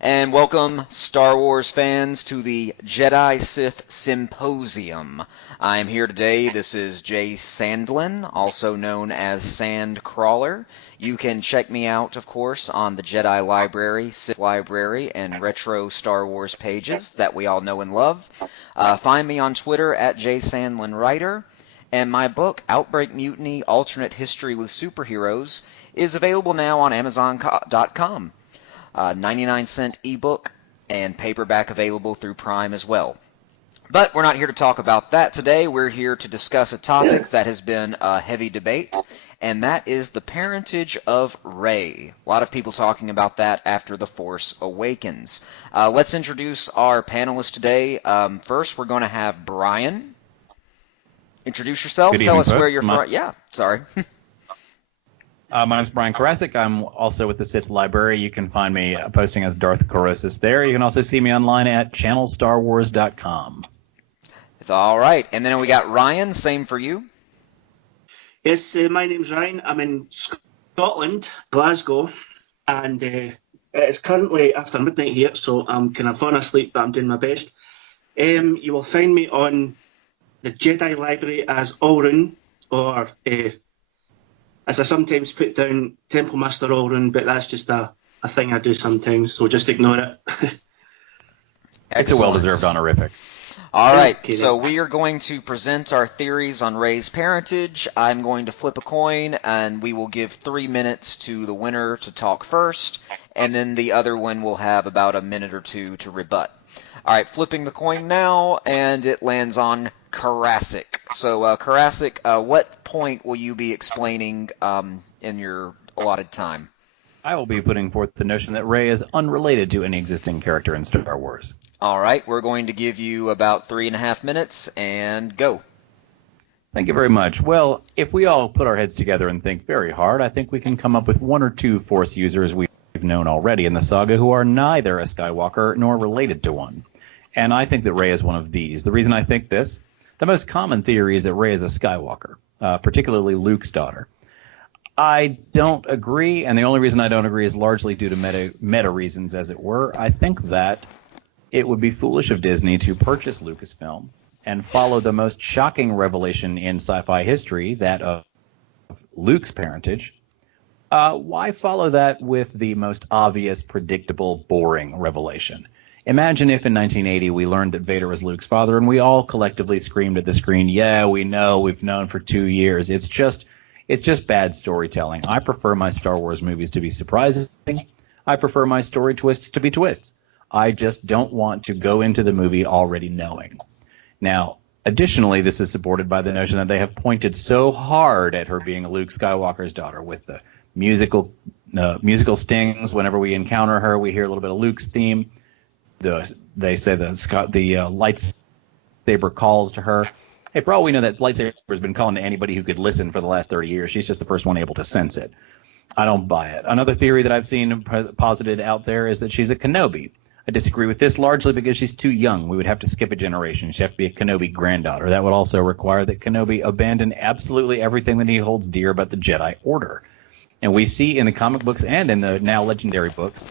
And welcome, Star Wars fans, to the Jedi Sith Symposium. I'm here today. This is Jay Sandlin, also known as Sandcrawler. You can check me out, of course, on the Jedi Library, Sith Library, and Retro Star Wars pages that we all know and love. Find me on Twitter at JSandlinWriter. And my book, Outbreak Mutiny, Alternate History with Superheroes, is available now on Amazon.com. 99-cent ebook and paperback available through Prime as well. But we're not here to talk about that today. We're here to discuss a topic that has been a heavy debate, and that is the parentage of Rey. A lot of people talking about that after The Force Awakens. Let's introduce our panelists today. First, we're going to have Brian. Introduce yourself. Good Tell evening, us where folks. you're from. Yeah, sorry. My name is Brian Karasik. I'm also with the Sith Library. You can find me posting as Darth Korosis there. You can also see me online at channelstarwars.com. All right. And then we got Ryan. Same for you. Yes, my name's Ryan. I'm in Scotland, Glasgow, and it's currently after midnight here, so I'm kind of falling asleep, but I'm doing my best. You will find me on the Jedi Library as Alrun, or as I sometimes put down, Temple Master Alrun, but that's just a thing I do sometimes, so just ignore it. It's a well-deserved honorific. All right, Okay, so then. we are going to present our theories on Rey's parentage. I'm going to flip a coin, and we will give 3 minutes to the winner to talk first, and then the other one will have about a minute or two to rebut. All right, flipping the coin now, and it lands on Karasik. So, Karasik, what point will you be explaining in your allotted time? I will be putting forth the notion that Rey is unrelated to any existing character in Star Wars. All right, we're going to give you about 3.5 minutes, and go. Thank you very much. Well, if we all put our heads together and think very hard, I think we can come up with one or two Force users we've known already in the saga who are neither a Skywalker nor related to one. And I think that Rey is one of these. The reason I think this, the most common theory is that Rey is a Skywalker, particularly Luke's daughter. I don't agree, and the only reason I don't agree is largely due to meta reasons, as it were. I think that it would be foolish of Disney to purchase Lucasfilm and follow the most shocking revelation in sci-fi history, that of Luke's parentage. Why follow that with the most obvious, predictable, boring revelation? Imagine if in 1980 we learned that Vader was Luke's father and we all collectively screamed at the screen, yeah, we know, we've known for 2 years. It's just bad storytelling. I prefer my Star Wars movies to be surprising. I prefer my story twists to be twists. I just don't want to go into the movie already knowing. Now, additionally, this is supported by the notion that they have pointed so hard at her being Luke Skywalker's daughter with the musical stings. Whenever we encounter her, we hear a little bit of Luke's theme. They say the lightsaber calls to her. Hey, for all we know, that lightsaber has been calling to anybody who could listen for the last 30 years. She's just the first one able to sense it. I don't buy it. Another theory that I've seen posited out there is that she's a Kenobi. I disagree with this largely because she's too young. We would have to skip a generation. She'd have to be a Kenobi granddaughter. That would also require that Kenobi abandon absolutely everything that he holds dear about the Jedi Order. And we see in the comic books and in the now legendary books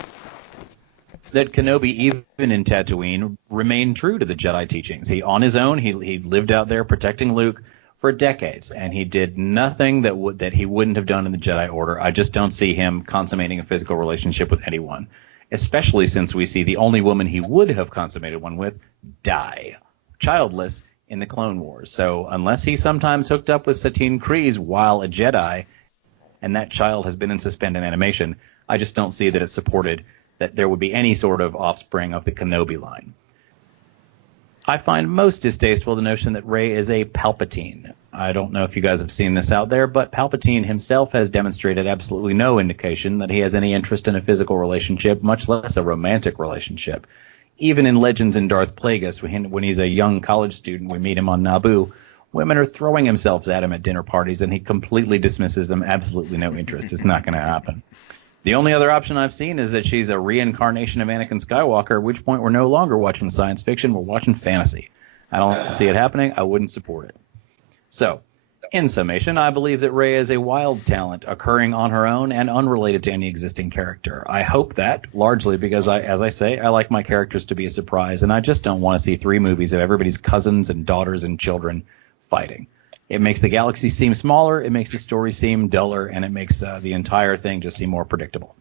that Kenobi, even in Tatooine, remained true to the Jedi teachings. On his own, he lived out there protecting Luke for decades, and he did nothing that he wouldn't have done in the Jedi Order. I just don't see him consummating a physical relationship with anyone, especially since we see the only woman he would have consummated one with die, childless, in the Clone Wars. So unless he sometimes hooked up with Satine Kryze while a Jedi, and that child has been in suspended animation, I just don't see that it's supported that there would be any sort of offspring of the Kenobi line. I find most distasteful the notion that Rey is a Palpatine. I don't know if you guys have seen this out there, but Palpatine himself has demonstrated absolutely no indication that he has any interest in a physical relationship, much less a romantic relationship. Even in Legends in Darth Plagueis, when he's a young college student, we meet him on Naboo, women are throwing themselves at him at dinner parties, and he completely dismisses them, absolutely no interest. It's not going to happen. The only other option I've seen is that she's a reincarnation of Anakin Skywalker, at which point we're no longer watching science fiction, we're watching fantasy. I don't see it happening. I wouldn't support it. So, In summation, I believe that Rey is a wild talent occurring on her own and unrelated to any existing character. I hope that, largely because, as I say, I like my characters to be a surprise, and I just don't want to see 3 movies of everybody's cousins and daughters and children fighting. It makes the galaxy seem smaller, it makes the story seem duller, and it makes the entire thing just seem more predictable.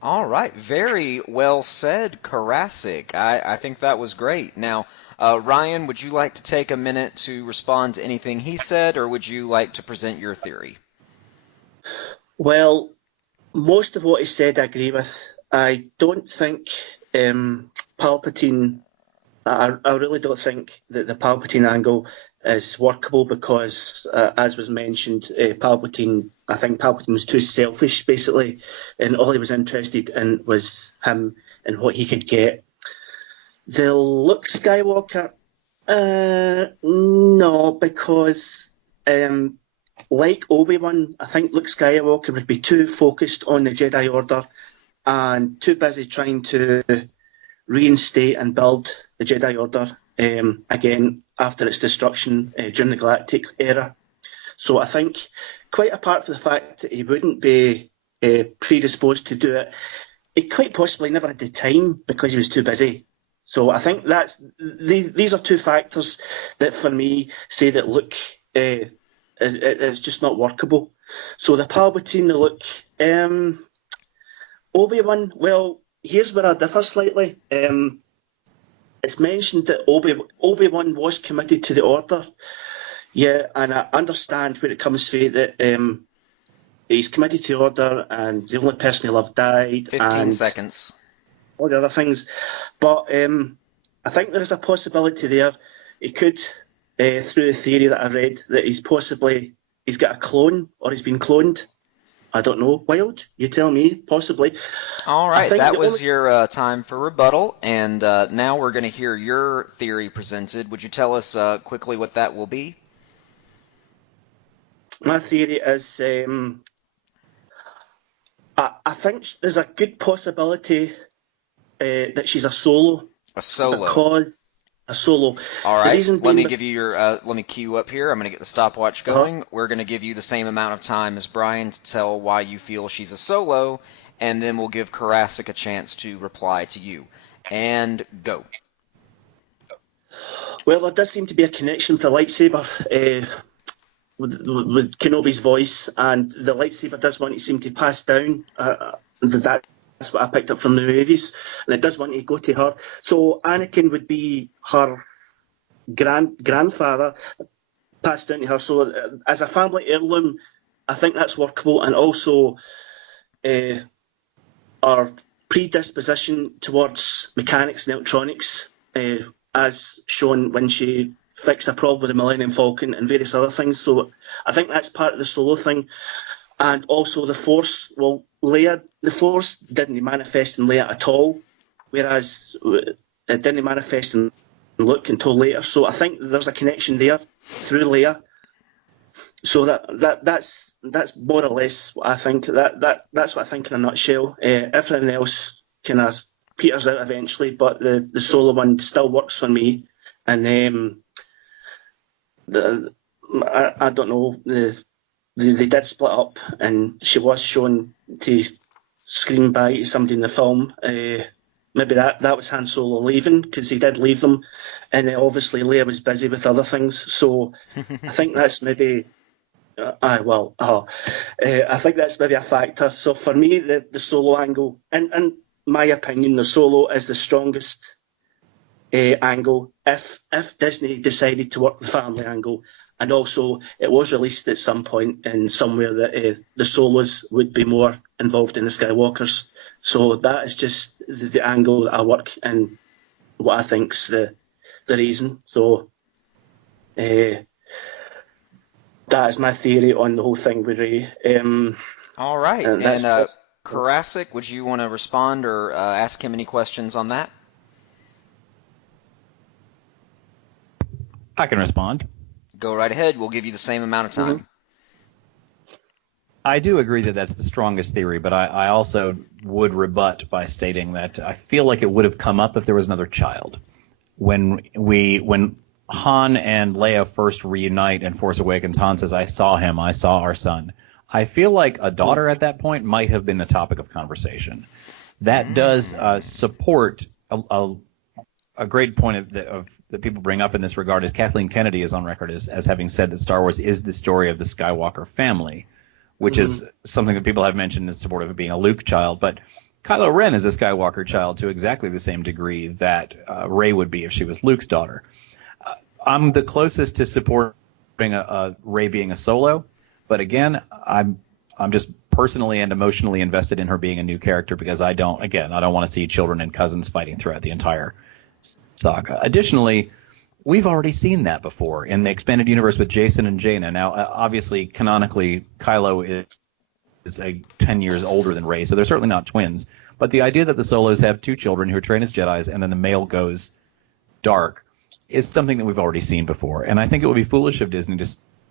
All right, very well said, Karasik. I think that was great. Now, Ryan, would you like to take a minute to respond to anything he said, or would you like to present your theory? Well, most of what he said I agree with. I don't think Palpatine. I really don't think that the Palpatine angle is workable because, as was mentioned, Palpatine. I think Palpatine was too selfish, basically, and all he was interested in was him and what he could get. The Luke Skywalker, no, because like Obi-Wan, I think Luke Skywalker would be too focused on the Jedi Order and too busy trying to reinstate and build the Jedi Order again after its destruction during the Galactic era. So I think, quite apart from the fact that he wouldn't be predisposed to do it, he quite possibly never had the time because he was too busy. So I think these are 2 factors that, for me, say that Luke is just not workable. So the Palpatine, the Luke, Obi-Wan. Well, here's where I differ slightly. It's mentioned that Obi-Wan was committed to the Order. Yeah, and I understand where it comes from that he's committed to the Order and the only person he loved died. 15 seconds. All the other things. But I think there is a possibility there. He could, through the theory that I read, that he's got a clone or he's been cloned. I don't know. Wild? You tell me. Possibly. All right, that was your time for rebuttal, and now we're going to hear your theory presented. Would you tell us quickly what that will be? My theory is I think there's a good possibility that she's a solo. A solo. Because a solo. All right. Let me give you your. Let me cue up here. I'm going to get the stopwatch going. We're going to give you the same amount of time as Brian to tell why you feel she's a solo, and then we'll give Karasik a chance to reply to you. And go. Well, there does seem to be a connection with the lightsaber with Kenobi's voice, and the lightsaber does want to seem to pass down. That's what I picked up from the movies, and it does want to go to her. So Anakin would be her grandfather, passed down to her. So as a family heirloom, I think that's workable, and also our predisposition towards mechanics and electronics, as shown when she fixed a problem with the Millennium Falcon and various other things. So I think that's part of the solo thing. And also the Force, well, Leia, the Force didn't manifest in Leia at all, whereas it didn't manifest in Luke until later. So I think there's a connection there through Leia. So that's more or less what I think. That's what I think in a nutshell. Everything else kind of peters out eventually, but the solo one still works for me. And I don't know, they did split up, and she was shown to scream by to somebody in the film. Maybe that was Han Solo leaving, because he did leave them, and obviously Leia was busy with other things. So I think that's maybe. I think that's maybe a factor. So for me, the solo angle, in my opinion, the solo is the strongest angle. If Disney decided to work the family angle, and also it was released at some point in somewhere that the solos would be more involved in the Skywalkers. So that is just the angle that I work and what I think's the reason. So. That is my theory on the whole thing with Rey. All right. And Karasik, would you want to respond or ask him any questions on that? I can respond. Go right ahead. We'll give you the same amount of time. Mm-hmm. I do agree that that's the strongest theory, but I also would rebut by stating that I feel like it would have come up if there was another child. When Han and Leia first reunite in Force Awakens, Han says, "I saw him. I saw our son." I feel like a daughter at that point might have been the topic of conversation. That does support a great point that people bring up in this regard is Kathleen Kennedy is on record as having said that Star Wars is the story of the Skywalker family, which is something that people have mentioned in support of it being a Luke child. But Kylo Ren is a Skywalker child to exactly the same degree that Rey would be if she was Luke's daughter. I'm the closest to supporting Rey being a Solo, but again, I'm just personally and emotionally invested in her being a new character because I don't want to see children and cousins fighting throughout the entire saga. Additionally, we've already seen that before in the expanded universe with Jason and Jaina. Now, obviously, canonically, Kylo is 10 years older than Rey, so they're certainly not twins. But the idea that the Solos have two children who are trained as Jedis and then the male goes dark is something that we've already seen before. And I think it would be foolish of Disney to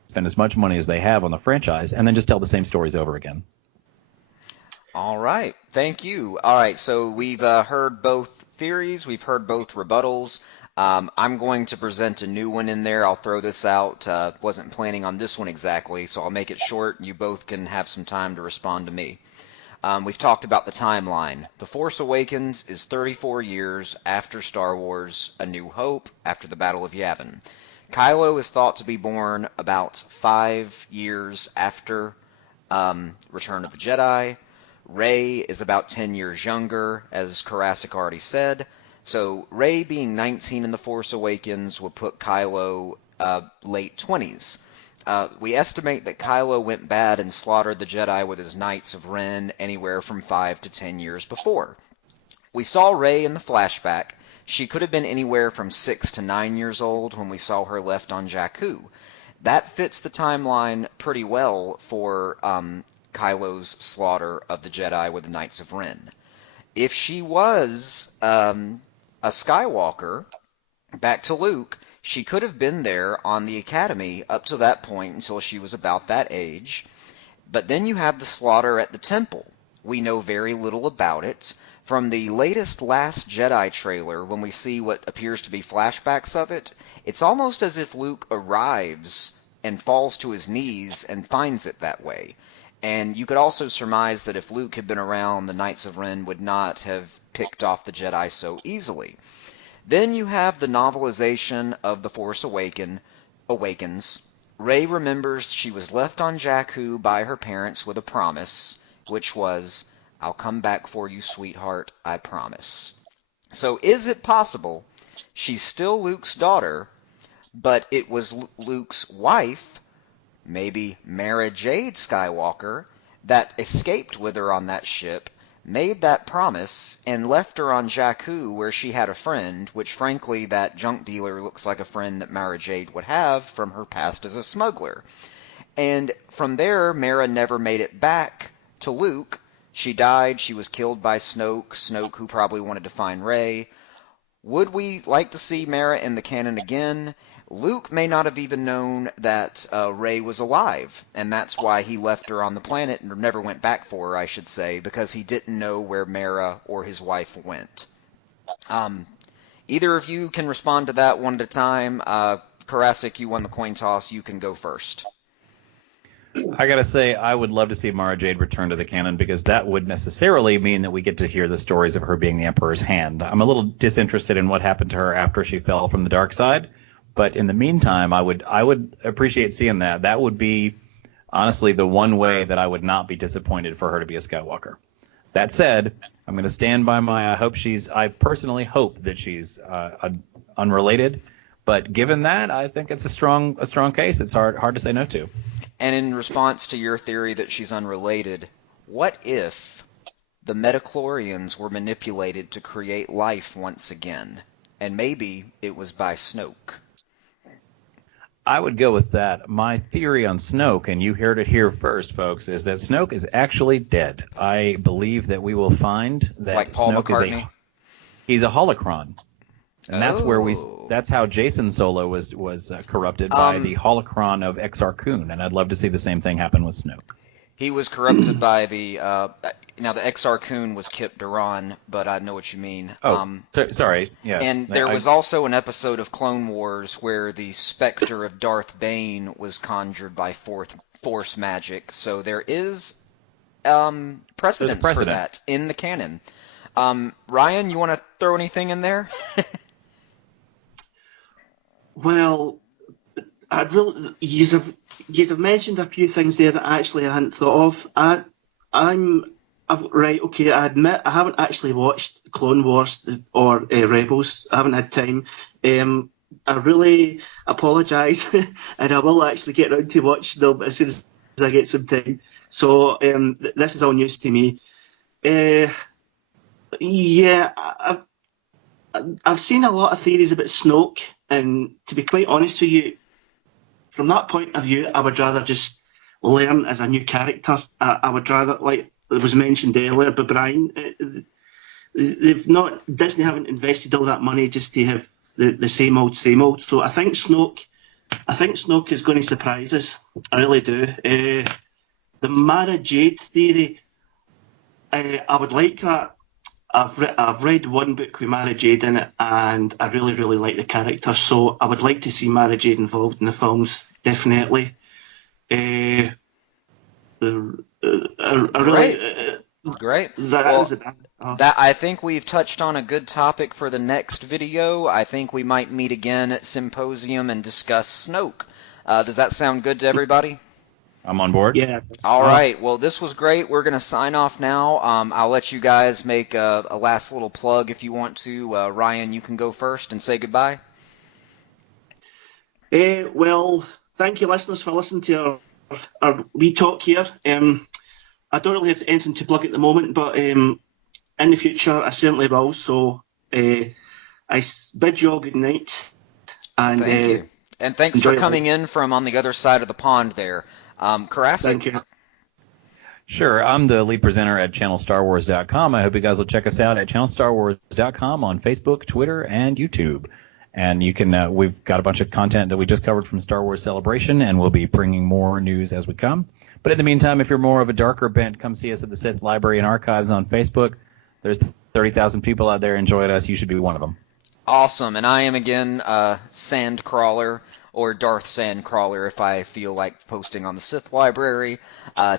spend as much money as they have on the franchise and then just tell the same stories over again. All right. Thank you. All right. So we've heard both theories. We've heard both rebuttals. I'm going to present a new one in there. I'll throw this out. Wasn't planning on this one exactly, so I'll make it short. You both can have some time to respond to me. We've talked about the timeline. The Force Awakens is 34 years after Star Wars A New Hope, after the Battle of Yavin. Kylo is thought to be born about 5 years after Return of the Jedi. Rey is about 10 years younger, as Karasik already said. So Rey being 19 in The Force Awakens would put Kylo late 20s. We estimate that Kylo went bad and slaughtered the Jedi with his Knights of Ren anywhere from 5 to 10 years before. We saw Rey in the flashback. She could have been anywhere from 6 to 9 years old when we saw her left on Jakku. That fits the timeline pretty well for Kylo's slaughter of the Jedi with the Knights of Ren. If she was a Skywalker, back to Luke, she could have been there on the Academy up to that point until she was about that age. But then you have the slaughter at the Temple. We know very little about it. From the latest Last Jedi trailer, when we see what appears to be flashbacks of it, it's almost as if Luke arrives and falls to his knees and finds it that way. And you could also surmise that if Luke had been around, the Knights of Ren would not have picked off the Jedi so easily. Then you have the novelization of The Force Awakens. Rey remembers she was left on Jakku by her parents with a promise, which was, "I'll come back for you, sweetheart, I promise." So is it possible she's still Luke's daughter, but it was Luke's wife, maybe Mara Jade Skywalker, that escaped with her on that ship, made that promise, and left her on Jakku where she had a friend, which frankly that junk dealer looks like a friend that Mara Jade would have from her past as a smuggler. And from there, Mara never made it back to Luke. She died, she was killed by Snoke who probably wanted to find Rey. Would we like to see Mara in the canon again? Luke may not have even known that Rey was alive, and that's why he left her on the planet and never went back for her, I should say, because he didn't know where Mara or his wife went. Either of you can respond to that one at a time. Karasik, you won the coin toss. You can go first. I gotta say, I would love to see Mara Jade return to the canon because that would necessarily mean that we get to hear the stories of her being the Emperor's hand. I'm a little disinterested in what happened to her after she fell from the dark side, but in the meantime, I would appreciate seeing that. That would be, honestly, the one way that I would not be disappointed for her to be a Skywalker. That said, I'm going to stand by my. I personally hope that she's unrelated. But given that, I think it's a strong case. It's hard to say no to. And in response to your theory that she's unrelated, what if the midichlorians were manipulated to create life once again? And maybe it was by Snoke. I would go with that. My theory on Snoke, and you heard it here first, folks, is that Snoke is actually dead. I believe that we will find that like Paul Snoke McCartney? He's a holocron. And that's where that's how Jason Solo was corrupted by the holocron of Exar Kun, and I'd love to see the same thing happen with Snoke. He was corrupted by the now the Exar Kun was Kip Duran, but I know what you mean. Sorry. Yeah. And there was also an episode of Clone Wars where the specter of Darth Bane was conjured by Force magic. So there is precedence for that in the canon. Ryan, you want to throw anything in there? Well, you've mentioned a few things there that actually I hadn't thought of. I admit I haven't actually watched Clone Wars or Rebels. I haven't had time. I really apologise, and I will actually get around to watch them as soon as I get some time. So this is all news to me. I've seen a lot of theories about Snoke, and to be quite honest with you, from that point of view, I would rather just learn as a new character. I would rather, like it was mentioned earlier by Brian, Disney haven't invested all that money just to have the same old, same old. So I think Snoke is going to surprise us. I really do. The Mara Jade theory, I would like that. I've read one book with Mara Jade in it, and I really, really like the character. So I would like to see Mara Jade involved in the films, definitely. Great. I think we've touched on a good topic for the next video. I think we might meet again at Symposium and discuss Snoke. Does that sound good to everybody? I'm on board. Yeah. All right. Well, this was great. We're going to sign off now. I'll let you guys make a last little plug if you want to. Ryan, you can go first and say goodbye. Well, thank you, listeners, for listening to our wee talk here. I don't really have anything to plug at the moment, but in the future, I certainly will. So I bid you all good night. And, thank you. And thanks for coming in from on the other side of the pond there. Karasik? Thank you. Sure. I'm the lead presenter at channelstarwars.com. I hope you guys will check us out at channelstarwars.com on Facebook, Twitter, and YouTube. And you can we've got a bunch of content that we just covered from Star Wars Celebration, and we'll be bringing more news as we come. But in the meantime, if you're more of a darker bent, come see us at the Sith Library and Archives on Facebook. There's 30,000 people out there enjoying us. You should be one of them. Awesome. And I am, again, Sandcrawler, or Darth Sandcrawler if I feel like posting on the Sith Library.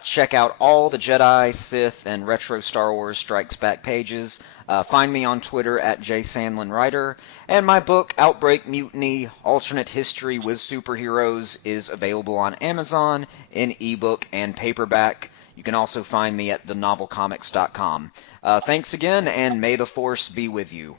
Check out all the Jedi, Sith, and Retro Star Wars Strikes Back pages. Find me on Twitter at JSandlinWriter. And my book, Outbreak Mutiny, Alternate History with Superheroes, is available on Amazon in ebook and paperback. You can also find me at thenovelcomics.com. Thanks again, and may the Force be with you.